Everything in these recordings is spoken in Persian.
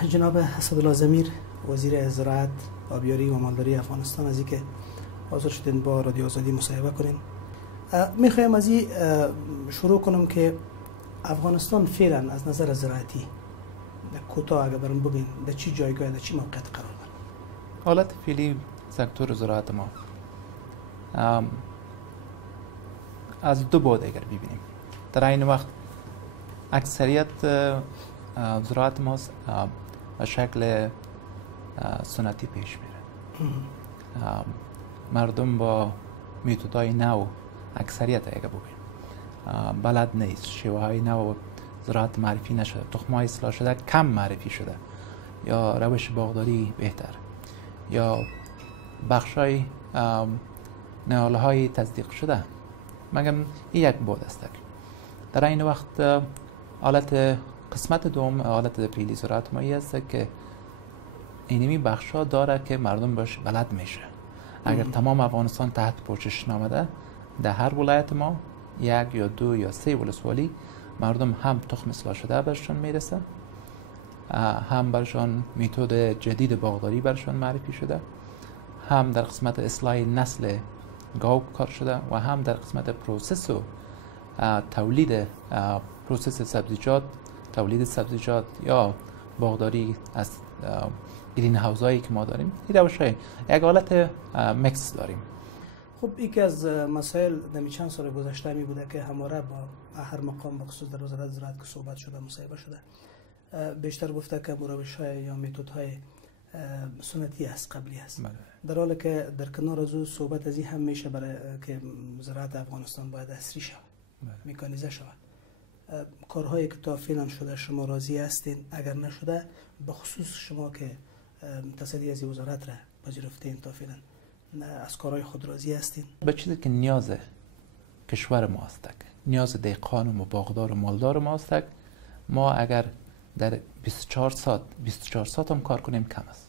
جناب اسدالله ضمیر وزیر زراعت، آبیاری و مالداری افغانستان، از اینکه حاضر شدین با رادیو آزادی مصاحبه کنین. میخوایم از این شروع کنم که افغانستان فعلا از نظر زراعتی کوتاه اگه برام بگین در چی جایگاه، در چی موقعیت قرار داره؟ حالت فعلی سکتور زراعت ما از دو بعد اگر ببینیم، در این وقت اکثریت زراعت ما به شکل سنتی پیش میره. مردم با میتودهای نو، اکثریت اگر بگیم بلد نیست، شیوه های نو زراعت معرفی نشده، تخم های اصلاح شده کم معرفی شده، یا روش باغداری بهتر، یا بخش های نهاله های تصدیق شده. مگم این یک بود است. در این وقت حالت قسمت دوم، حالت فعلی زراعت ما است که اینمی بخش ها داره که مردم باش بلد میشه. اگر تمام افغانستان تحت پوشش نامده، در هر ولایت ما یک یا دو یا سه ولسوالی مردم هم تخم اصلاح شده برشان میرسه، هم برشان میتود جدید باغداری برشان معرفی شده، هم در قسمت اصلاح نسل گاو کار شده، و هم در قسمت پروسس و تولید پروسس سبزیجات، تولید سبزیجات یا باغداری از گرین هاوس هایی که ما داریم. این روش های یک حالت مکس داریم. خب یکی از مسائل در چند سال گذشته می بوده که همواره با هر مقام بخصوص در وزارت زراعت که صحبت شده، مصاحبه شده، بیشتر گفته که روش های یا متد های سنتی است، قبلی است. در حالی که در کنار از او صحبت از این هم میشه برای که زراعت افغانستان باید عصری شود، مکانیزه شود. کارهایی که تا فعلا شده شما راضی هستین؟ اگر نشده به خصوص شما که تصدی از وزارت را پذیرفتین، تا فعلا از کارهای خود راضی هستین؟ به چیزی که نیاز کشور ما است، نیاز دهقان و باغدار و مالدار ما است، ما اگر در 24 ساعت هم کار کنیم کم است.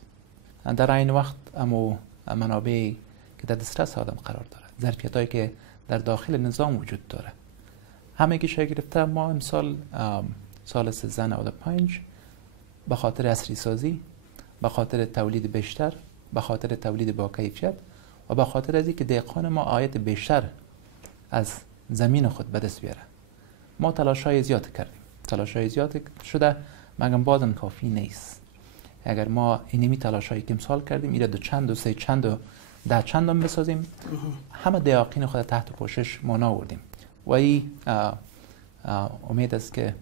در این وقت امو منابعی که در دسترس آدم قرار داره، ظرفیت هایی که در داخل نظام وجود داره، همه گیشه گرفته. ما امسال سال 1395 به خاطر عصری سازی، به خاطر تولید بیشتر، به خاطر تولید با کیفیت و به خاطر از اینکه دهقان ما عاید بیشتر از زمین خود به دست بیاره، ما تلاش‌های زیاد کردیم. تلاش‌های زیاد شده، مگم بازم کافی نیست. اگر ما اینمی تلاش‌هایی که امسال کردیم ایره دو چند و سه چند و ده چند هم بسازیم، همه دهقان خود تحت پوشش ما ناوردیم. و این امید است که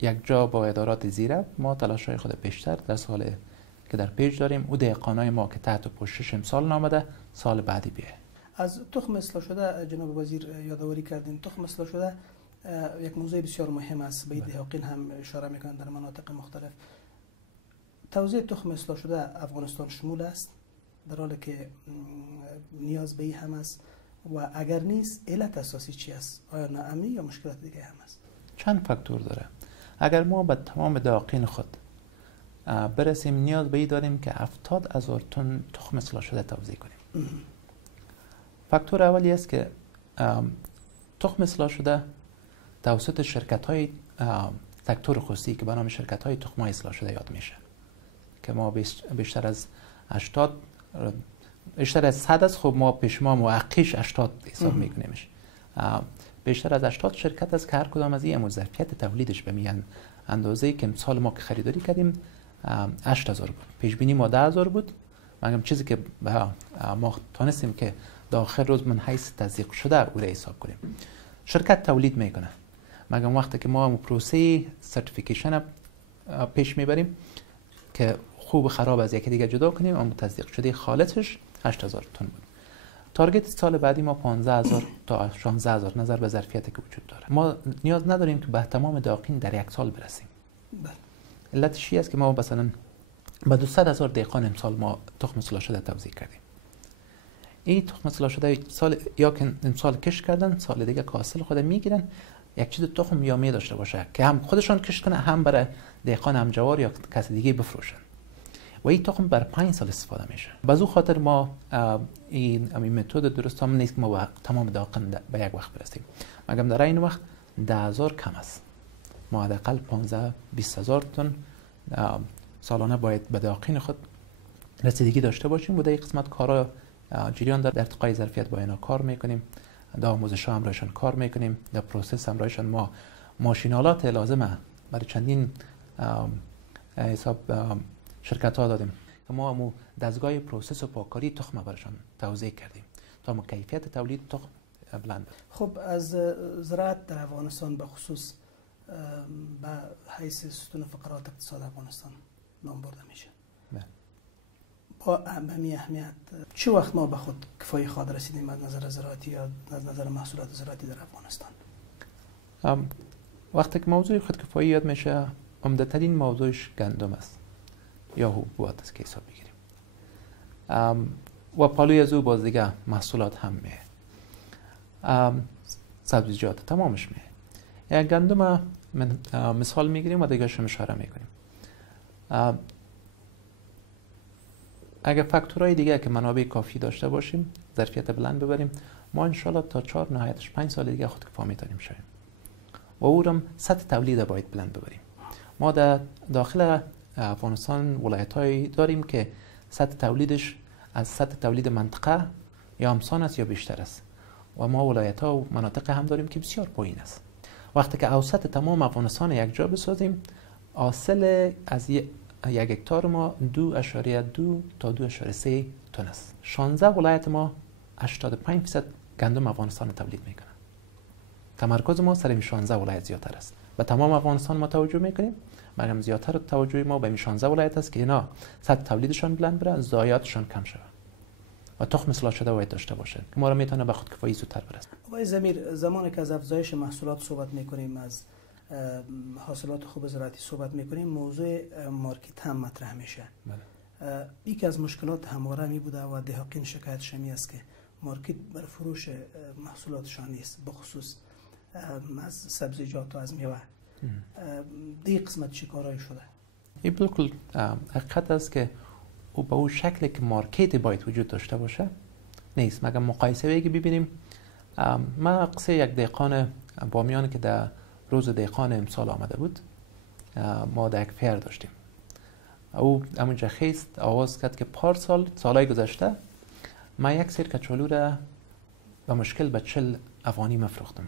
یک جا با ادارات زیره ما تلاش‌های خود بیشتر در سال که در پیش داریم، او دهقانای ما که تحت پوشش امسال نامده سال بعدی بیه. از تخم اصلاح شده جناب وزیر یادآوری کردین. تخم اصلاح شده یک موضوع بسیار مهم است، به دهقان هم اشاره میکنن در مناطق مختلف. توزیع تخم اصلاح شده افغانستان شمول است، در حالی که نیاز به این هم است، و اگر نیست علت اساسی چی است؟ آیا ناامنی یا مشکلات دیگه هم است؟ چند فاکتور داره. اگر ما به تمام دهقان خود برسیم، نیاز به این داریم که 70,000 تن تخم اصلاح شده توزیع کنیم. فاکتور اولی است که تخم اصلاح شده توسط شرکت‌های سکتور خصوصی که به نام شرکت‌های تخم‌های اصلاح شده یاد میشه، که ما بیشتر از 100 است. خب ما پیش ما موقعش 80 حساب میکنیمش. بیشتر از 80 شرکت است که هر کدام از این ظرفیت تولیدش به میان اندازه‌ای که امسال ما که خریداری کردیم 8000 بود، پیش بینی ما 10000 بود. مگم چیزی که ما تونستیم که داخل روز من حیث تصدیق شده او را حساب کنیم. شرکت تولید میکنه، مگم وقتی که ما پروسه سرتیفیکیشن پیش میبریم که خوب خراب از یکی دیگه جدا کنیم، اما تصدیق شده خالصش 8000 تن بود. تارگت سال بعدی ما 15000 تا 16000 نظر به ظرفیتی که وجود داره. ما نیاز نداریم که به تمام دهقان در یک سال برسیم. علتش است که ما مثلا با 200,000 دهقان امسال ما تخم اصلاح شده توزیع کردیم. این تخم اصلاح شده سال یا که امسال کش کردن، سال دیگه کاسل خود میگیرن، یک چیز تخم یامی داشته باشه که هم خودشان کش کنه، هم برای دهقان همجوار یا کسی دیگه بفروشن، و این تخم بر 5 سال استفاده میشه. باز او خاطر ما این متد درست هم نیست که ما با تمام دهقان به یک وقت برسیم. مگم در این وقت 10,000 کم است. ما حداقل 15-20,000 تن سالانه باید به داقین خود رسیدگی داشته باشیم و در این قسمت کارا جریان در ارتقای ظرفیت با اینا کار میکنیم. در آموزش ها هم رایشان کار میکنیم، در پروسس هم رایشان ما ماشینالات لازمه برای چندین حساب شرکت ها دادیم که ما همو دستگاه پروسس و پاککاری تخم برشان توزیع کردیم تا ما کیفیت تولید تخم بلند. خب از زراعت در افغانستان به خصوص به حیث ستون فقرات اقتصاد افغانستان نام برده میشه. با اهمیت چه وقت ما به خود کفایی خود رسیدیم از نظر زراعتی یا از نظر محصولات زراعتی در افغانستان؟ وقتی که موضوع خودکفایی یاد میشه عمده‌ترین موضوعش گندم است یا حبوبات است که حساب بگیریم و پالوی از او باز دیگه محصولات هم میه، سبزیجات تمامش میه. یا گندم من مثال میگیریم و دیگه شما اشاره میکنیم. اگر فاکتورهای دیگه که منابع کافی داشته باشیم، ظرفیت بلند ببریم، ما انشالله تا 4 نهایتش 5 سال دیگه خودکفا میتونیم شویم و او هم سطح تولید باید بلند ببریم. ما در داخل افغانستان ولایت‌هایی داریم که سطح تولیدش از سطح تولید منطقه یا همسان است یا بیشتر است و ما ولایت‌ها و مناطق هم داریم که بسیار پایین است. وقتی که اوسط تمام افغانستان یک جا بسازیم، حاصل از یک هکتار ما 2.2 تا 2.3 تن است. 16 ولایت ما 85% گندم افغانستان تولید میکنه. تمرکز ما سر این 16 ولایت زیادتر است. به تمام افغانستان ما توجه میکنیم، مگر زیادتر توجه ما به این 16 ولایت است که اینا سطح تولیدشان بلند بره، ضایعاتشان کم شود و تخم اصلاح شده باید داشته باشه که ما را میتونه به خودکفایی زودتر برسه. آقای ضمیر، زمانی که از افزایش محصولات صحبت میکنیم، از حاصلات خوب زراعتی صحبت میکنیم، موضوع مارکت هم مطرح میشه. بله. یکی از مشکلات همواره می بوده و دهقین شکایت شمی است که مارکت بر فروش محصولاتشان نیست، بخصوص از سبزیجات و از میوه. دی قسمت چی کارایی شده؟ این بالکل حقیقت است که او به اون شکل که مارکت باید وجود داشته باشه نیست. مگر مقایسه بگی ببینیم، ما قصه یک دهقان بامیان که در روز دهقان امسال آمده بود، ما در یک فیر داشتیم. او همونجا خیست آواز کرد که پارسال سالهای گذشته ما یک سیر کچالو را به مشکل به 40 افغانی مفروختم،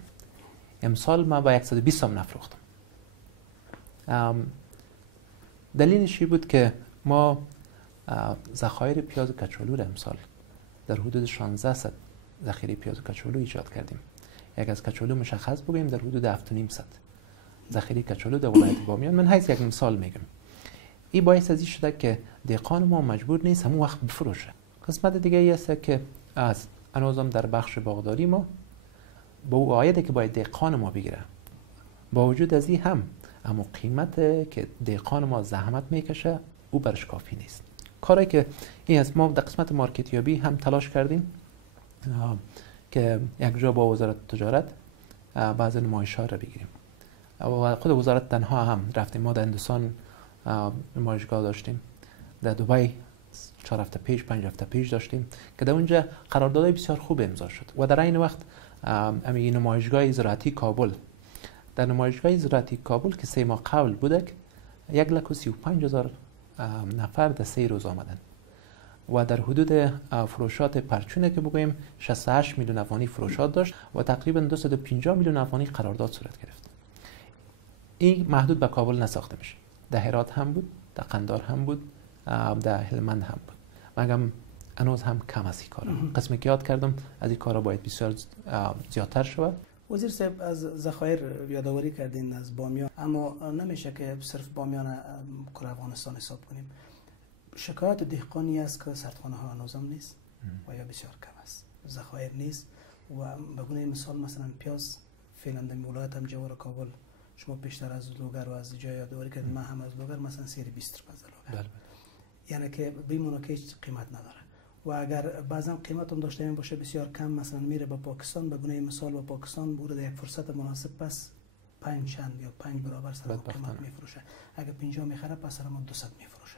امسال ما به 120 هم نفروختم. دلیلش بود که ما ذخایر پیاز کچالو را امسال در حدود 1600 ذخیره پیاز کچالو ایجاد کردیم. یک از کچالو مشخص بگوییم در حدود 7.5 ذخیره کچالو در ولایت بامیان. من حیث یک مثال میگم. این باعث از این شده که دهقان ما مجبور نیست همون وقت بفروشه. قسمت دیگه ای است که از هنوزم در بخش باغداری ما با او عایده که باید دهقان ما بگیره، با وجود از این هم اما قیمت که دهقان ما زحمت میکشه او برش کافی نیست. کاری که این است، ما در قسمت مارکت یابی هم تلاش کردیم که یک جا با وزارت تجارت بعض نمایش‌ها را بگیریم و خود وزارت تنها هم رفتیم. ما در هندوستان نمایشگاه داشتیم، در دبی 4 هفته پیش 5 هفته پیش داشتیم که در اونجا قراردادهای بسیار خوب امضا شد و در این وقت همین نمایشگاه زراعتی کابل، در نمایشگاه زراعتی کابل که 3 ماه قبل بوده، 135,000 نفر در 3 روز آمدن و در حدود فروشات پرچونه که بگوییم 68 میلیون افغانی فروشات داشت و تقریبا 250 میلیون افغانی قرارداد صورت گرفت. این محدود به کابل نساخته میشه، در هرات هم بود، در قندهار هم بود، در هلمند هم بود. مگم هنوز هم کم از این کارا. قسمی که یاد کردم از این کارا باید بسیار زیادتر شود. وزیر صاحب، از ذخایر یادآوری کردین از بامیان، اما نمیشه که صرف بامیان کل افغانستان حساب کنیم. شکایت دهقانی است که سردخانه ها هنوزم نیست و یا بسیار کم است، ذخایر نیست و به گونه مثال مثلا پیاز فعلا در ولایت هم جوار کابل شما بیشتر از لوگر و از جای یادآوری کردین، من هم از لوگر مثلا سیر 20 روپیه از لوگر، یعنی که بیمونه که هیچ قیمت نداره و اگر بعضا قیمت هم داشته باشه بسیار کم، مثلا میره به پاکستان، به گونه مثال با پاکستان بورد یک فرصت مناسب پس 5 چند یا 5 برابر سر قیمت میفروشه. اگر 50 میخره پس سر ما 200 میفروشه.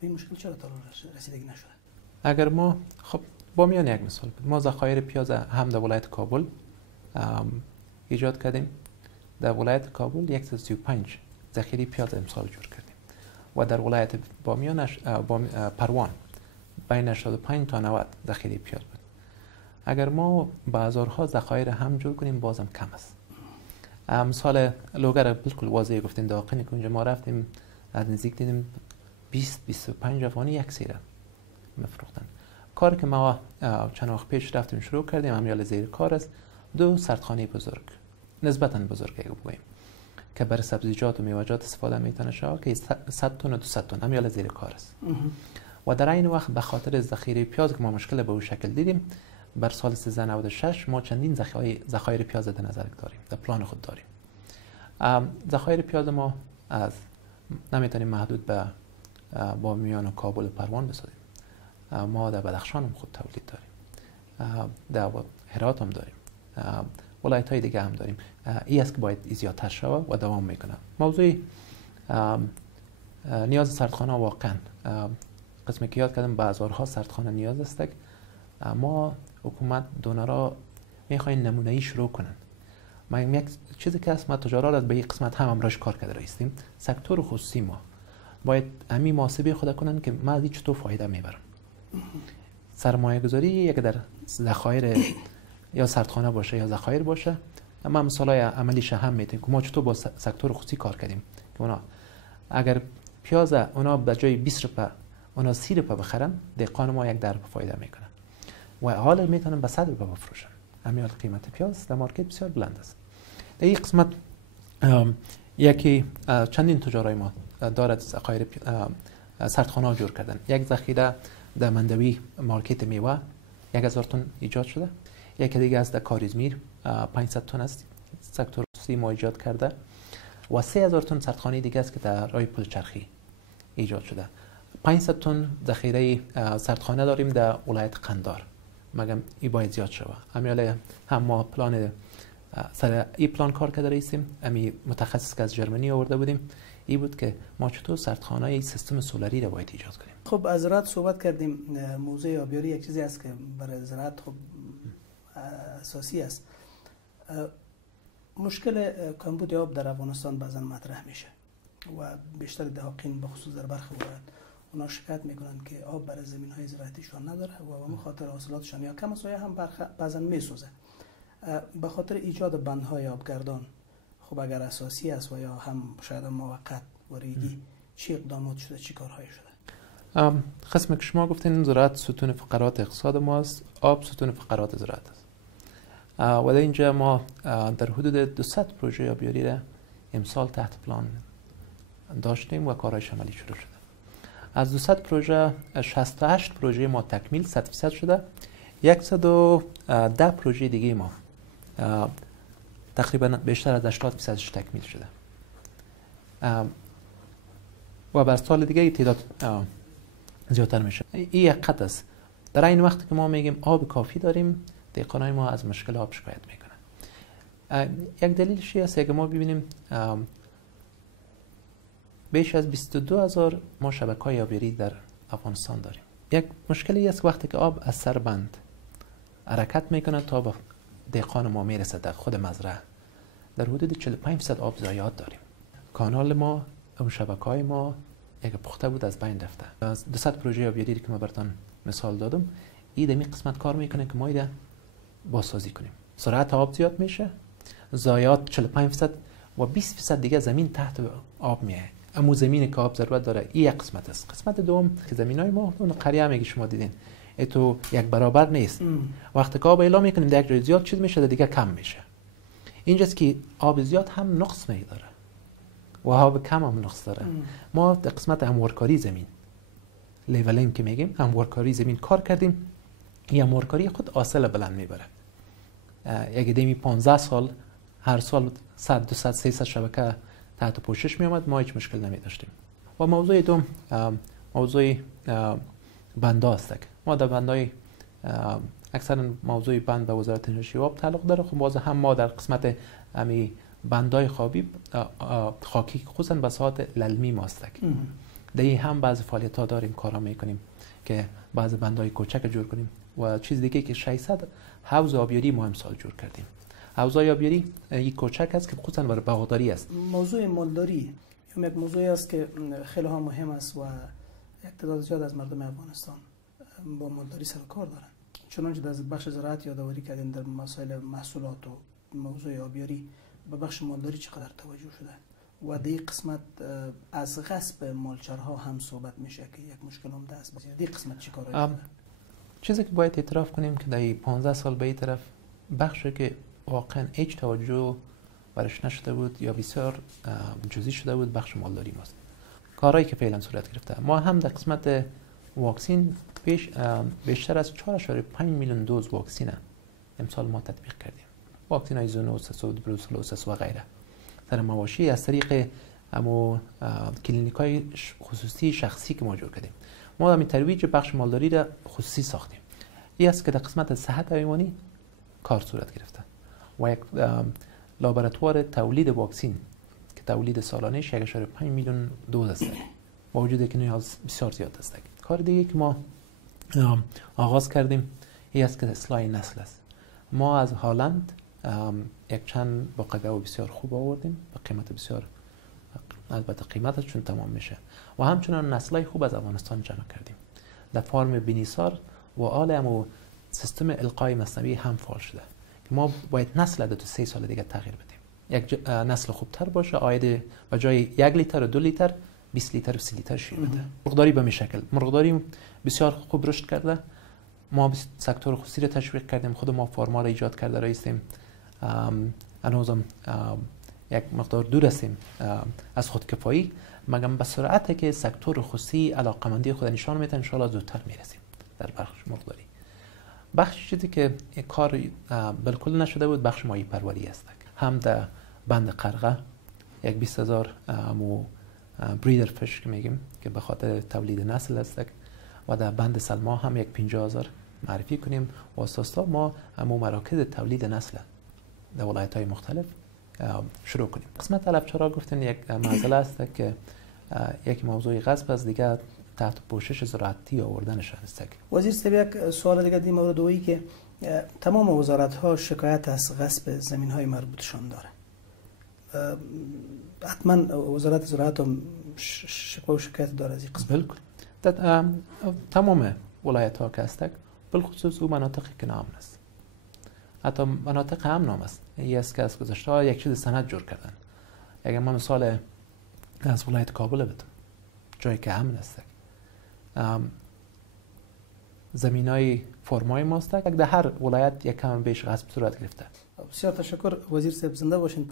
این مشکل چرا تا رسیدگی نشده؟ اگر ما خب بامیان یک مثال بود، ما ذخایر پیاز هم در ولایت کابل ایجاد کردیم. در ولایت کابل 135 ذخیره پیاز امسال جور کردیم و در ولایت بامیان پروان بین 85 تا 90 ذخیره پیاز بود. اگر ما بازارها ذخایر هم جور کنیم بازم کم است. مثال لوگر بالکل واضح گفتین داقنی که اونجا ما رفتیم از نزدیک دیدیم 20-25 افغانی یک سیره میفروختن. کاری که ما چند وقت پیش رفتیم شروع کردیم امیال زیر کار است 2 سردخانه بزرگ نسبتاً بزرگ بگوییم که برای سبزیجات و میوه‌جات استفاده میتونه شود که 100 تن و 200 تن امیال زیر کار است. و در این وقت به خاطر ذخیره پیاز که ما مشکل به اون شکل دیدیم بر سال 1396 ما چندین ذخایر پیاز در نظر داریم در پلان خود داریم. ذخایر پیاز ما از نمیتونیم محدود به بامیان و کابل و پروان بسازیم. ما در بدخشان هم خود تولید داریم، در هرات هم داریم، ولایت‌های دیگه هم داریم. این است که باید زیادتر شود و دوام میکنه. موضوع نیاز سردخانه واقعا قسمی که یاد کردم بازارها سردخانه نیاز است. ما حکومت دونرها میخواین نمونه‌ای شروع کنن. ما یک چیزی که است ما تجارت به این قسمت هم امروز کار کرده هستیم. سکتور خصوصی ما باید همین محاسبه خود کنن که ما از این چطور فایده میبرم. سرمایه گذاری یک در ذخایر یا سردخانه باشه یا ذخایر باشه. اما مثالای عملیش هم میتونیم که ما چطور با سکتور خصوصی کار کردیم که اونا اگر پیاز اونا به جای 20 روپیه اونا 30 روپیه بخرن دهقان ما یک درصد فایده میکنه و حالا میتونن به 100 روپیه بفروشن. همین قیمت پیاز در مارکت بسیار بلند است. در این قسمت یکی چندین تجارای ما دارد ذخایر سردخانه جور کردن. یک ذخیره در مندوی مارکت میوه 1000 تن ایجاد شده. یکی دیگه از در کاریزمیر 500 تن است سکتور خصوصی ما ایجاد کرده و 3000 تن سردخانه دیگه است که در راه پل چرخی ایجاد شده. 500 تن ذخیره سردخانه داریم در ولایت قندار. مگم این باید زیاد شود. امیاله هم ما پلان سر این پلان کار کرده رئیسیم. امی متخصص که از ژرمنی آورده بودیم. این بود که ما چطور سردخانه ای سیستم سولری را باید ایجاد کنیم. خب از زراعت صحبت کردیم. موضوع آبیاری یک چیزی است که برای زراعت خب اساسی است. مشکل کمبود آب در افغانستان بعضا مطرح میشه و بیشتر دهقین به خصوص در برخی ولایات اونا شکایت میکنن که آب برای زمین های زراعتیشون نداره و به خاطر حاصلاتشان یا کم است و یا هم بعضا میسوزه. به خاطر ایجاد بندهای آبگردان خب اگر اساسی است و یا هم شاید موقت و ریگی چی اقدامات شده چی کارهای شده؟ قسمی که شما گفتین زراعت ستون فقرات اقتصاد ماست، آب ستون فقرات زراعت است. و در اینجا ما در حدود 200 پروژه آبیاری را امسال تحت پلان داشتیم و کارهایش عملی شروع شده. از 200 پروژه 68 پروژه ما تکمیل 100% شده. 110 پروژه دیگه ما تقریبا بیشتر از 80% تکمیل شده و بر سال دیگه تعداد زیادتر میشه. این یک خط است. در این وقت که ما میگیم آب کافی داریم دهقانای ما از مشکل آب شکایت میکنن. یک دلیلش است که ما ببینیم بیش از 22,000 ما شبکه‌های آبیاری در افغانستان داریم. یک مشکلی است وقتی که آب از سر بند حرکت میکنه تا به دهقان ما میرسه در خود مزرعه در حدود 45% آب ضایعات داریم. کانال ما و شبکه‌های ما یک پخته بود از بین رفته. از 200 پروژه آبیاری که ما براتون مثال دادم این دمی قسمت کار میکنه که ما ایده بازسازی کنیم. سرعت آب زیاد میشه، ضایعات 45% و 20% دیگه زمین تحت آب میه. اما زمینی که آب ضرورت داره این یک قسمت است. قسمت دوم که زمینای ما اون قریه هم شما دیدین تو یک برابر نیست. وقتی که آب اعلام میکنیم در یک جای زیاد چیز میشه در دیگه کم میشه. اینجاست که آب زیاد هم نقص میداره و آب کم هم نقص داره. ما در قسمت هموارکاری زمین لیولینگ که میگیم هموارکاری زمین کار کردیم. این هموارکاری خود حاصل بلند میبره. یک دیمی 15 سال هر سال 100 200 300 شبکه تحت پوشش می آمد ما هیچ مشکل نمی داشتیم. و موضوع دوم موضوع بندا است. ما در بندای اکثرا موضوع بند به وزارت انرژی و آب تعلق داره. خب باز هم ما در قسمت امی بندای خاکی خصوصا بساط للمی ماستک در این هم بعض فعالیت ها داریم کارا میکنیم که بعض بندای کوچک جور کنیم و چیز دیگه که 600 حوض آبیاری ما امسال جور کردیم. حوض آبیاری یک کوچک است که خصوصا برای باغداری است. موضوع مالداری یک موضوعی است که خیلی ها مهم است و یک تعداد زیاد از مردم افغانستان با مالداری سر و کار دارند. چنانچه در بخش زراعت یادآوری کردین در مسائل محصولات و موضوع آبیاری، به بخش مالداری چقدر توجه شده و در این قسمت از غصب مالچرها هم صحبت میشه که یک مشکل عمده است. در این قسمت چی کارایی شده؟ چیزی که باید اعتراف کنیم که در 15 سال به این طرف بخشی که واقعا هیچ توجه برش نشده بود یا بسیار جزئی شده بود بخش مالداری ماست. کارهایی که فعلا صورت گرفته، ما هم در قسمت واکسین بیشتر از 4.5 میلیون دوز واکسین امسال ما تطبیق کردیم. واکسین های زونوسیس و بروسلوسیس و غیره در مواشی از طریق کلینیک های خصوصی شخصی که ما جور کردیم. ما همین ترویج بخش مالداری را خصوصی ساختیم. این است که در قسمت صحت حیوانی کار صورت گرفته و یک لابراتوار تولید واکسین که تولید سالانه 1.5 میلیون دوز است با وجود که نیاز بسیار زیاد است. کار دیگه که ما آغاز کردیم این است که اصلاح نسل است. ما از هالند یک چند باقاقو بسیار خوب آوردیم به قیمت بسیار، البته قیمتش چون تمام میشه، و همچنان نسل‌های خوب از افغانستان جمع کردیم. در فارم بینیسار و عالم سیستم القای مصنوعی هم فعال شده که ما باید نسل در 3 سال دیگه تغییر بدیم. یک نسل خوبتر باشه، آینده به جای 1 لیتر و 2 لیتر 20 لیتر و 30 لیتر شیر بده. مرغداری به می شکل، مرغداری بسیار خوب رشد کرده. ما سکتور خصوصی رو تشویق کردیم، خود ما فارما را ایجاد کرده رایستیم. هنوزم یک مقدار دور هستیم از خودکفایی، مگر به سرعتی که سکتور خصوصی علاقمندی خود نشان میده ان شاء الله زودتر میرسیم در بخش مرغداری. بخش چیزی که کار بالکل نشده بود بخش ماهی پروری است. هم در بند قرغه یک 20,000 بریدر فش که میگیم که به خاطر تولید نسل است و در بند سلما هم یک 50,000 معرفی کنیم و اساسا ما مراکز تولید نسل در ولایت‌های مختلف شروع کنیم. قسمت علف چرا گفتن یک مسئله است که یک موضوع غصب است، دیگه تحت پوشش زراعتی آوردنش است. وزیر صاحب یک سوال دیگه در مورد دویی که تمام وزارت‌ها شکایت از غصب زمین‌های مربوطشان داره. حتما وزارت زراعت هم شکوه و شکایت داره از این قسمت. بالکل. تمام ولایت‌ها که هستند بالخصوص او مناطقی که نامن است. حتی مناطق امن هم است. این است که از گذشته یک چیز سند جور کردن. اگر ما مثال از ولایت کابل بدم، جایی که امن است، زمینای فرمای ماست، در هر ولایت یک کم بیش غصب صورت گرفته. بسیار تشکر وزیر صاحب، زنده باشین.